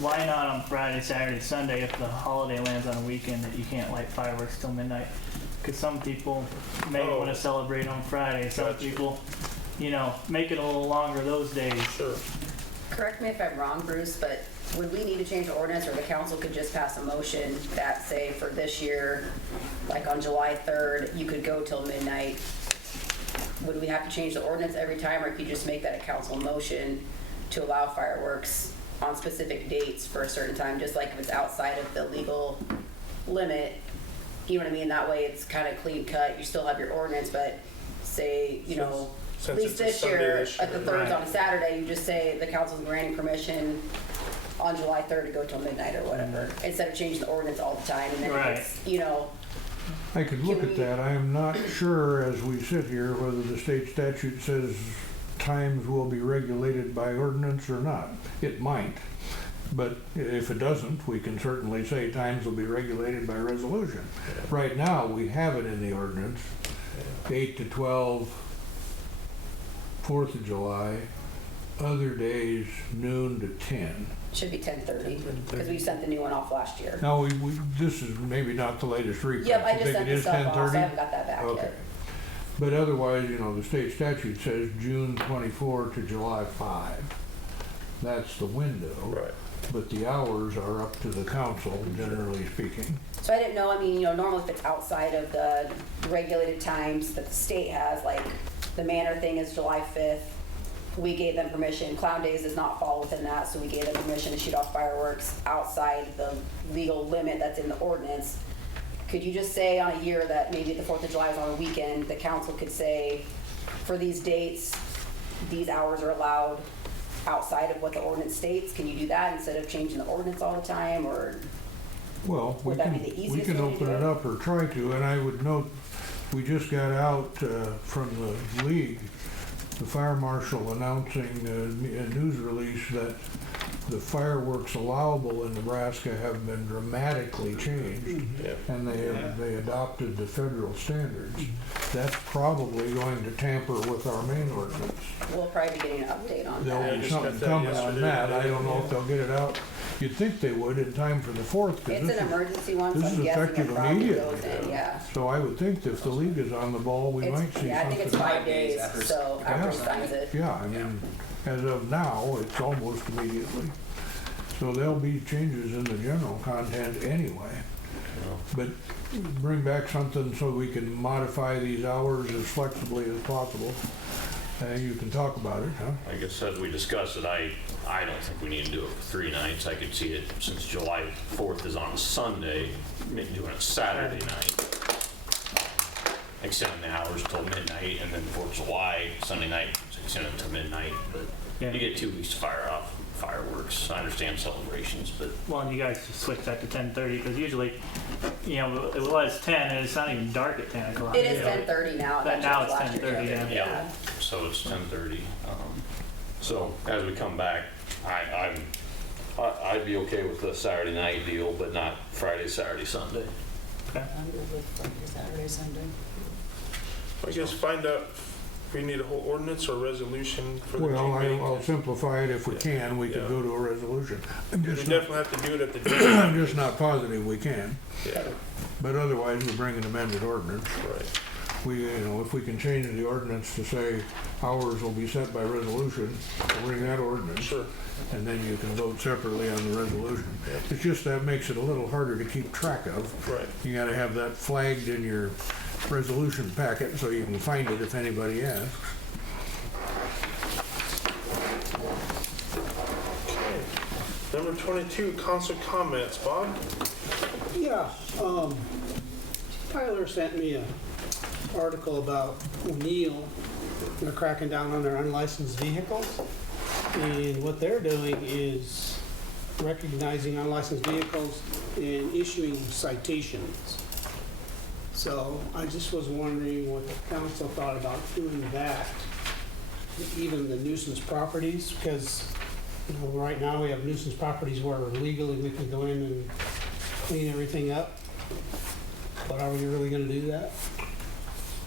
why not on Friday, Saturday, Sunday if the holiday lands on a weekend that you can't light fireworks till midnight? Because some people may Oh. want to celebrate on Friday. Some Gotcha. people, you know, make it a little longer those days. Sure. Correct me if I'm wrong, Bruce, but would we need to change the ordinance, or the council could just pass a motion that, say, for this year, like on July 3rd, you could go till midnight? Would we have to change the ordinance every time, or could you just make that a council motion to allow fireworks on specific dates for a certain time, just like if it's outside of the legal limit? You know what I mean? That way it's kind of clean cut. You still have your ordinance, but say, you know, at Since least it's a this Sunday year, this at the year. third's Right. on a Saturday, you just say the council's granting permission on July 3rd to go till midnight or whatever, instead of changing the ordinance all the time. And then Right. if it's, you know, I could look at that. I am not sure as we sit here whether the state statute says times will be regulated by ordinance or not. It might. But if it doesn't, we can certainly say times will be regulated by resolution. Right now, we have it in the ordinance, 8 to 12, 4th of July, other days noon to 10. Should be 10:30, because we sent the new one off last year. Now, this is maybe not the latest reprint. Yep, I You just think sent it the is stuff off, so I 10:30? haven't got that back Okay. yet. But otherwise, the state statute says June 24 to July 5. That's the window. Right. But the hours are up to the council, generally speaking. So I didn't know, normally if it's outside of the regulated times that the state has, like the Manor thing is July 5th. We gave them permission. Clown Days does not fall within that, so we gave them permission to shoot off fireworks outside the legal limit that's in the ordinance. Could you just say on a year that maybe the 4th of July is on a weekend, the council could say, for these dates, these hours are allowed outside of what the ordinance states? Can you do that instead of changing the ordinance all the time, or? Well, we Would that can, be the we easiest can way to open do it it? up or try to, and I would note, we just got out from the league, the fire marshal announcing a news release that the fireworks allowable in Nebraska have been dramatically changed, Yeah. and they adopted the federal standards. That's probably going to tamper with our main ordinance. We'll probably be getting an update on There'll that. be just got something that coming on yesterday. that. I don't know if they'll get it out. You'd think they would in time for the 4th. 'Cause It's this an is- emergency one, so this I'm is guessing effective it probably immediately. goes in, yeah. So I would think that if the league is on the ball, we might see Yeah, I think it's something. 5 days, after- so after he signs it. Yeah, I mean, as of now, it's almost immediately. So there'll be changes in the general content anyway. But bring back something so we can modify these hours as flexibly as possible. You can talk about it, huh? I guess as we discussed it, I don't think we need to do it for 3 nights. I could see it, since July 4th is on a Sunday, doing it Saturday night. Extending the hours till midnight, and then 4th of July, Sunday night, extend it to midnight. But Yeah. you get 2 weeks to fire off fireworks. I understand celebrations, but Well, and you guys just switch that to 10:30, because usually, it was 10, and it's not even dark at 10 o'clock. It is 10:30 now. But that now changed it's last year, 10:30, yeah. yeah. so it's 10:30. So as we come back, I'd be okay with the Saturday night deal, but not Friday, Saturday, Sunday. I'm good with Friday, Saturday, Sunday. I guess find out if we need a whole ordinance or resolution for the Well, June meeting. I'll simplify it if we can. We Yeah. could go to a resolution. I'm We just not, definitely have to do it at the June. I'm just not positive we can. Yeah, But otherwise, we bring an amended ordinance. right. If we can change the ordinance to say hours will be set by resolution, we'll bring that ordinance. Sure. And then you can vote separately on the resolution. It's just that makes it a little harder to keep track of. Right. You gotta have that flagged in your resolution packet so you can find it if anybody asks. Number 22, council comments. Bob? Yeah, Tyler sent me an article about O'Neill. They're cracking down on their unlicensed vehicles. And what they're doing is recognizing unlicensed vehicles and issuing citations. So I just was wondering what the council thought about doing that, even the nuisance properties, because, right now we have nuisance properties where legally we can go in and clean everything up. But are we really gonna do that?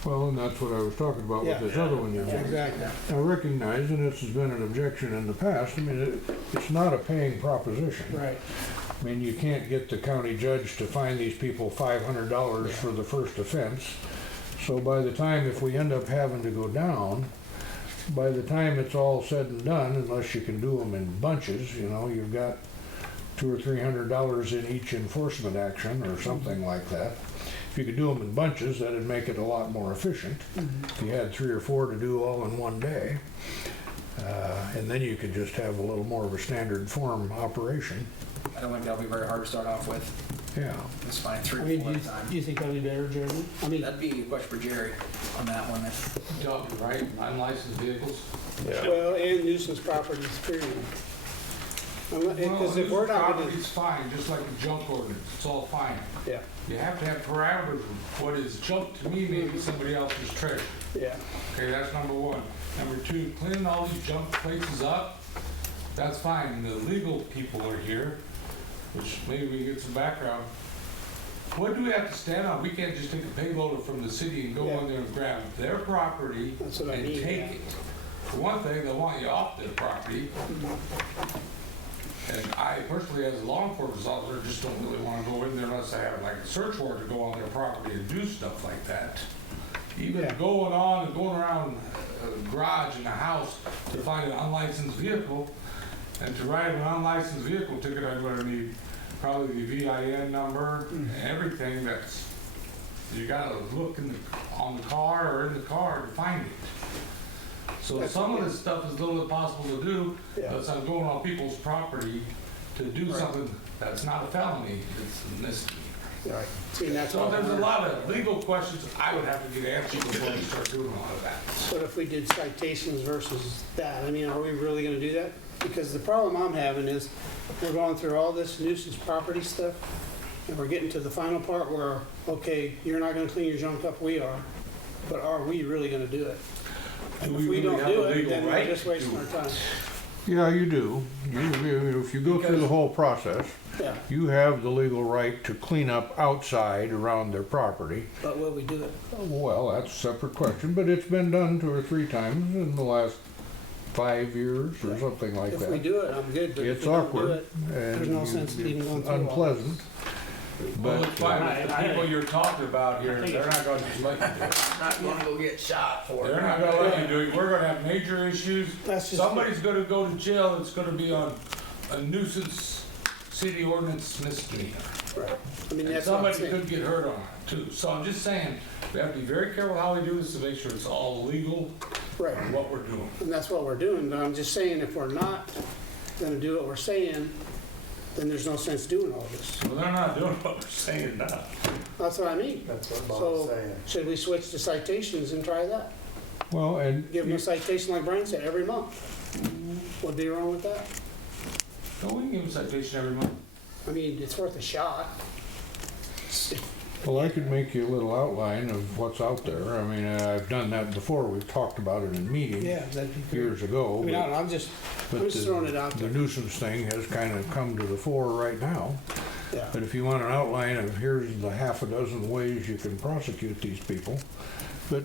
Well, and that's what I was talking about with this other one you mentioned. Exactly. I recognize, and this has been an objection in the past, it's not a paying proposition. Right. I mean, you can't get the county judge to fine these people $500 for the first offense. So by the time, if we end up having to go down, by the time it's all said and done, unless you can do them in bunches, you've got $200 or $300 in each enforcement action or something like that. If you could do them in bunches, that'd make it a lot more efficient. If you had 3 or 4 to do all in one day, and then you could just have a little more of a standard form operation. I don't think that'll be very hard to start off with. Yeah. It's fine, 3 I or mean, 4 at a time. do you think that'd be better, Jeremy? I mean, That'd be a question for Jerry on that one. Dump, right? Unlicensed vehicles. Yeah. well, and nuisance properties, period. Because if we're not gonna, Property's fine, just like the junk ordinance, it's all fine. yeah, You have to have parameters. What is junk to me may be somebody else's treasure. yeah, Okay, that's number one. Number two, cleaning all these junk places up, that's fine. The legal people are here, which maybe we can get some background. What do we have to stand on? We can't just take a payloader from the city and go Yeah. in there and grab their property That's what I and mean, take yeah. it. For one thing, they want you off their property. And I personally, as a law enforcement officer, just don't really want to go in there unless I have like a search warrant to go on their property and do stuff like that. Even Yeah. going around a garage in a house to find an unlicensed vehicle, and to write an unlicensed vehicle ticket, I'm gonna need probably the VIN number and everything that's, you gotta look on the car or in the car to find it. So That's some of okay. this stuff is a little impossible to do, Yeah. but I'm going on people's property to do Right. something that's not a felony, it's a misdemeanor. Right. See, and that's So all. there's a lot of legal questions I would have to get answered before we start doing a lot of that. But if we did citations versus that, I mean, are we really gonna do that? Because the problem I'm having is, we're going through all this nuisance property stuff, and we're getting to the final part where, okay, you're not gonna clean your junk up, we are, but are we really gonna do it? And Do if we we really don't have do a it, legal then we're right just to wasting do our it? time. Yeah, you do. If you go through the whole process, Yeah, you have the legal right to clean up outside around their property. but will we do it? Well, that's a separate question, but it's been done 2 or 3 times in the last 5 years or something like If we that. do it, I'm good, but if It's we don't do awkward it, there's no and sense in even going through all this. unpleasant. Well, But it's fine, but the I- people you're talking about here, I think they're not gonna just let you do it. Not gonna go get shot for it. They're not gonna let you do it. We're gonna have major issues. That's just. Somebody's gonna go to jail, it's gonna be on a nuisance city ordinance misdemeanor. Right. I mean, And that's what I'm somebody saying. could get hurt on it too. So I'm just saying, we have to be very careful how we do this to make sure it's all legal Right. and what we're doing. And that's what we're doing, but I'm just saying, if we're not gonna do what we're saying, then there's no sense doing all this. Well, they're not doing what we're saying now. That's what I mean. That's what Bob's So, saying. should we switch to citations and try that? Well, and Give them a citation like Brian said, every month. What'd be wrong with that? No, we can give them a citation every month. I mean, it's worth a shot. well, I could make you a little outline of what's out there. I mean, I've done that before. We've talked about it in meetings Yeah, that'd be good. years ago. I mean, I but- don't know, I'm just but throwing it out the there. nuisance thing has kind of come to the fore right now. Yeah, But if you want an outline of here's the half a dozen ways you can prosecute these people, but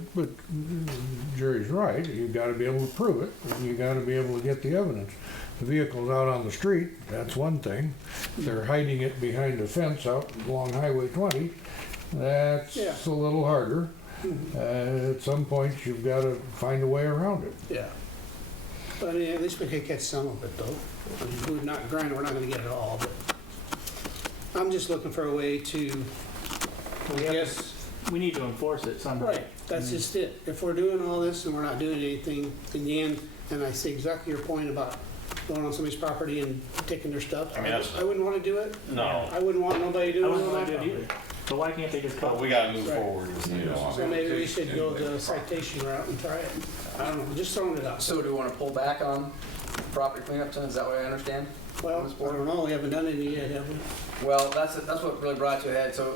Jerry's right, you gotta be able to prove it, and you gotta be able to get the evidence. The vehicle's out on the street, that's one thing. They're hiding it behind a fence out along Highway 20, that's Yeah. a little harder. At some point, you've gotta find a way around it. yeah. But I mean, at least we could catch some of it though. I mean, we're not, granted, we're not gonna get it all, but I'm just looking for a way to, I guess, We need to enforce it somehow. right, that's just it. If we're doing all this and we're not doing anything in the end, and I see exactly your point about going on somebody's property and taking their stuff, I mean, that's- I wouldn't wanna do it. No, I wouldn't want nobody I doing it wouldn't on my want to do it property. either. But why can't they just but call? we gotta move Right. forward with the law. So maybe we should go the citation route and try it. I don't know, just throwing it out. So do we wanna pull back on property cleanup then? Is that what I understand? Well, I don't know, we haven't done any yet, have we? Well, that's what really brought it to a head. So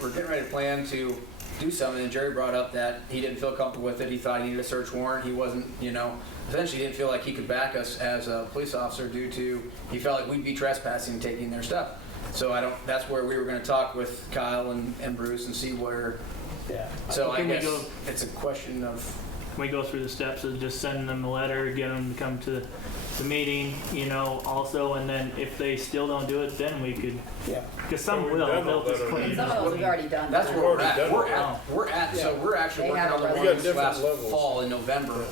we're getting ready to plan to do something, and Jerry brought up that he didn't feel comfortable with it. He thought he needed a search warrant. He wasn't, essentially he didn't feel like he could back us as a police officer due to, he felt like we'd be trespassing and taking their stuff. So that's where we were gonna talk with Kyle and Bruce and see where, Yeah. so I Can we guess go- it's a question of, We go through the steps of just sending them a letter, get them to come to the meeting, also, and then if they still don't do it, then we could, Yeah. because some We've will, done all they'll just that clean. Some of those we've already done. that's that. where we're already at. done We're at, so we're actually They working have on the a We got ones different last levels. fall in November.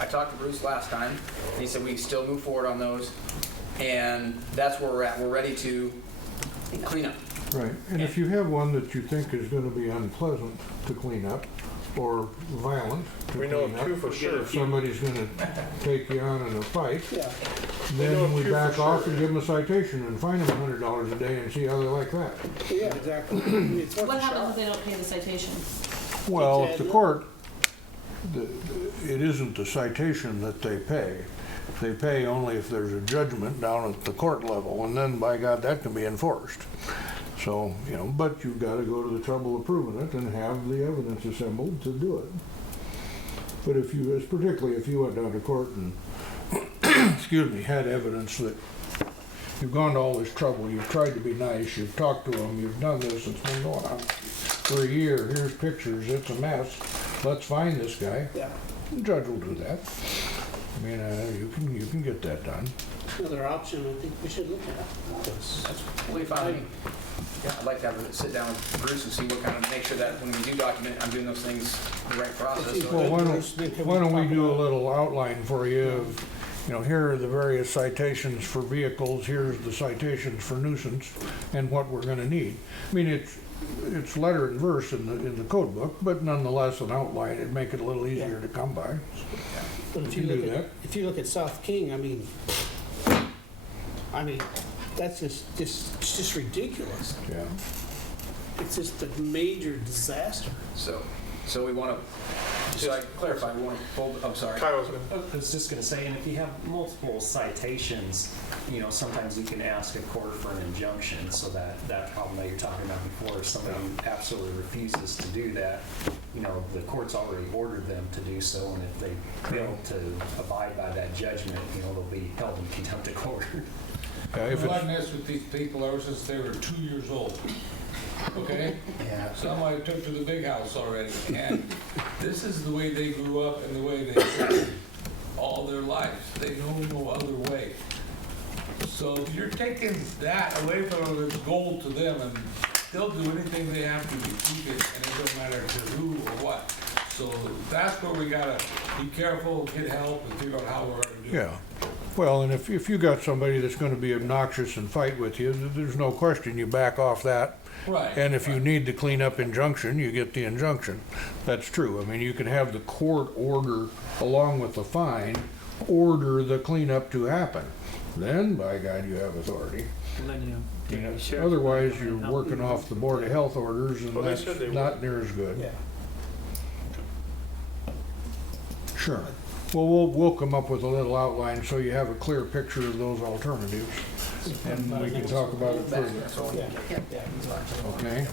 I talked to Bruce last time, and he said we still move forward on those, and that's where we're at. We're ready to clean up. Right, and if you have one that you think is gonna be unpleasant to clean up, or violent to We know clean of two up, for sure. if somebody's gonna take you on in a fight, Yeah, know then of we two for back off sure. and give them a citation and fine them $100 a day and see how they like that. yeah, exactly. I mean, it's worth What a happens shot. if they don't pay the citation? Well, if the Exactly. court, it isn't the citation that they pay. They pay only if there's a judgment down at the court level, and then by God, that can be enforced. So, but you've gotta go to the trouble of proving it and have the evidence assembled to do it. But particularly if you went down to court and excuse me, had evidence that you've gone to all this trouble, you've tried to be nice, you've talked to them, you've done this, it's been going on for a year, here's pictures, it's a mess, let's find this guy. Yeah. The judge will do that. I mean, you can get that done. Another option I think we should look at. That's totally fine. Yeah, I'd like to have a sit down with Bruce and see what kind of, make sure that when we do document, I'm doing those things the right process. So Well, why don't we do a little outline for you of, you know, here are the various citations for vehicles, here's the citations for nuisance, and what we're gonna need. I mean, it's letter and verse in the code book, but nonetheless an outline, it'd make it a little easier to come by. But if You you can look do at, that. if you look at South King, I mean, that's just ridiculous. Yeah. It's just a major disaster. So we want to, just so I clarify, we want to fold, I'm sorry. Kyle's gonna, I was just gonna say, and if you have multiple citations, you know, sometimes you can ask a court for an injunction, so that problem that you're talking about before, if somebody absolutely refuses to do that, you know, the court's already ordered them to do so, and if they fail to abide by that judgment, you know, they'll be held in contempt of court. If I've it's, messed with these people ever since they were 2 years old. Okay? Yeah. Some I took to the big house already, and this is the way they grew up and the way they lived all their lives. They know no other way. So if you're taking that away from them, it's gold to them, and they'll do anything they have to keep it, and it don't matter to who or what. So that's where we gotta be careful, get help, and figure out how we're gonna do it. yeah. Well, and if you got somebody that's gonna be obnoxious and fight with you, there's no question you back off that. Right. And if you need the cleanup injunction, you get the injunction. That's true. I mean, you can have the court order, along with the fine, order the cleanup to happen. Then, by God, you have authority. And then You know, the sheriff- otherwise, you're working off the Board of Health orders, and Well, they that's said they not near as good. Yeah. Sure. Well, we'll come up with a little outline so you have a clear picture of those alternatives, and we can talk about it further. That's all we Yeah. can. Yeah. Okay?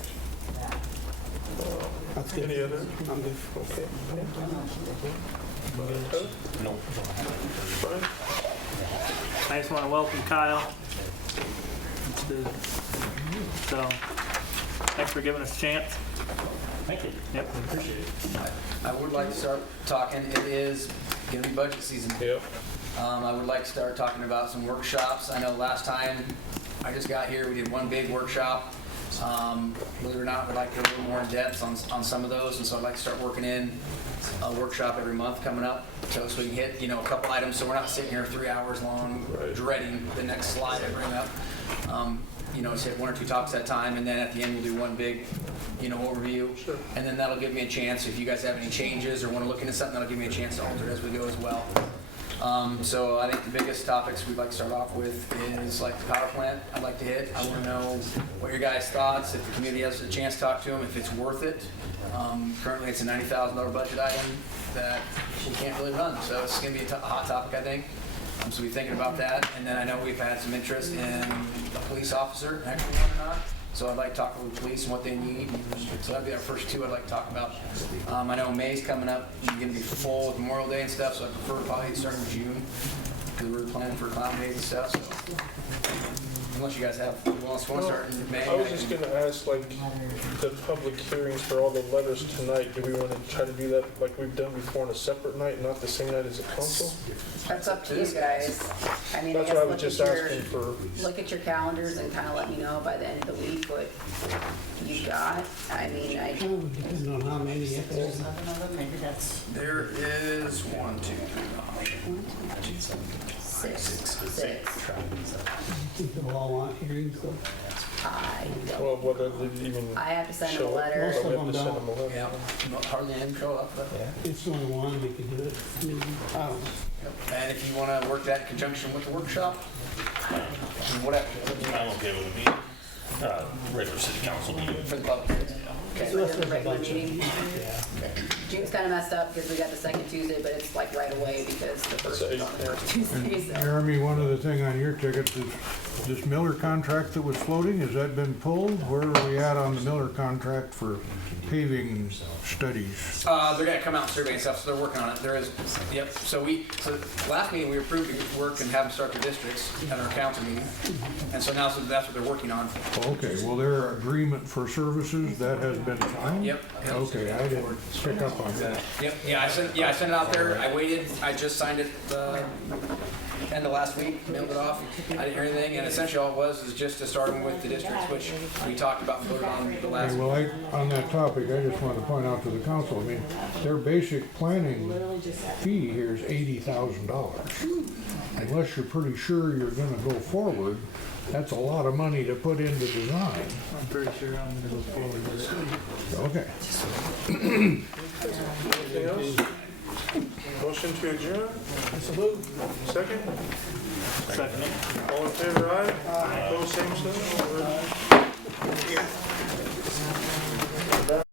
That's good. any other? I'm good. Okay. No. Brian? I just want to welcome Kyle. So, thanks for giving us a chance. Thank you. Yep. I appreciate it. I would like to start talking, it is gonna be budget season. Yep. I would like to start talking about some workshops. I know last time I just got here, we did one big workshop. Believe it or not, we'd like to go a little more in depth on some of those, and so I'd like to start working in a workshop every month coming up, so we can hit, you know, a couple items, so we're not sitting here 3 hours long Right. dreading the next slide I bring up. You know, just hit 1 or 2 talks at a time, and then at the end, we'll do one big, you know, overview. Sure. And then that'll give me a chance, if you guys have any changes or want to look into something, that'll give me a chance to alter it as we go as well. So I think the biggest topics we'd like to start off with is like the power plant I'd like to hit. I want to know what your guys' thoughts, if the community has a chance to talk to them, if it's worth it. Currently, it's a $90,000 budget item that we can't really run, so it's going to be a hot topic, I think. So we're thinking about that, and then I know we've had some interest in a police officer, actually one or not. So I'd like to talk with the police and what they need. So that'd be our first two I'd like to talk about. I know May's coming up, it's gonna be full with Memorial Day and stuff, so I prefer probably starting in June, because we're planning for clown days and stuff, so. Unless you guys have, want to start in May. I was just gonna ask, like, the public hearings for all the letters tonight, do we wanna try to do that like we've done before on a separate night, not the same night as the council? That's up to you guys. I mean, I That's guess what I was just look asking for. at your calendars and kind of let me know by the end of the week what you got. I mean, I, Kind of depending on how many, if there's Maybe that's. There is 1, 2, 3, 6. people all want hearings, so. I don't. Well, whether they even I have to send them a show up, letter. Most or we of have to them send don't. them a letter. Yeah, hardly any show up, but. It's only one, we can do it. I don't know. And if you want to work that in conjunction with the workshop, whatever, I'm okay with it being regular city council meeting. for the public. Okay, So we're this doing the was a regular bunch of- meeting. Yeah. June's kind of messed up because we got the second Tuesday, but it's like right away because the first was on the first Tuesday, so. Jeremy, one other thing on your ticket, this Miller contract that was floating, has that been pulled? Where are we at on the Miller contract for paving studies? They're gonna come out and survey and stuff, so they're working on it. There is, yep. So last meeting, we approved the work and have them start the districts at our council meeting. And so now, that's what they're working on. Okay, well, their agreement for services, that has been signed? Yep. Okay, I didn't pick up on that. Yep, I sent it out there. I waited, I just signed it, end of last week, mailed it off. I didn't hear anything, and essentially all it was is just to start them with the districts, which we talked about and voted on the last. Okay, well, on that topic, I just wanted to point out to the council, I mean, their basic planning fee here is $80,000. Unless you're pretty sure you're gonna go forward, that's a lot of money to put into design. I'm pretty sure I'm gonna go forward with it. Okay. Anything else? Motion to adjourn? Second? Second. All in favor, aye? Opposed, same sign? We're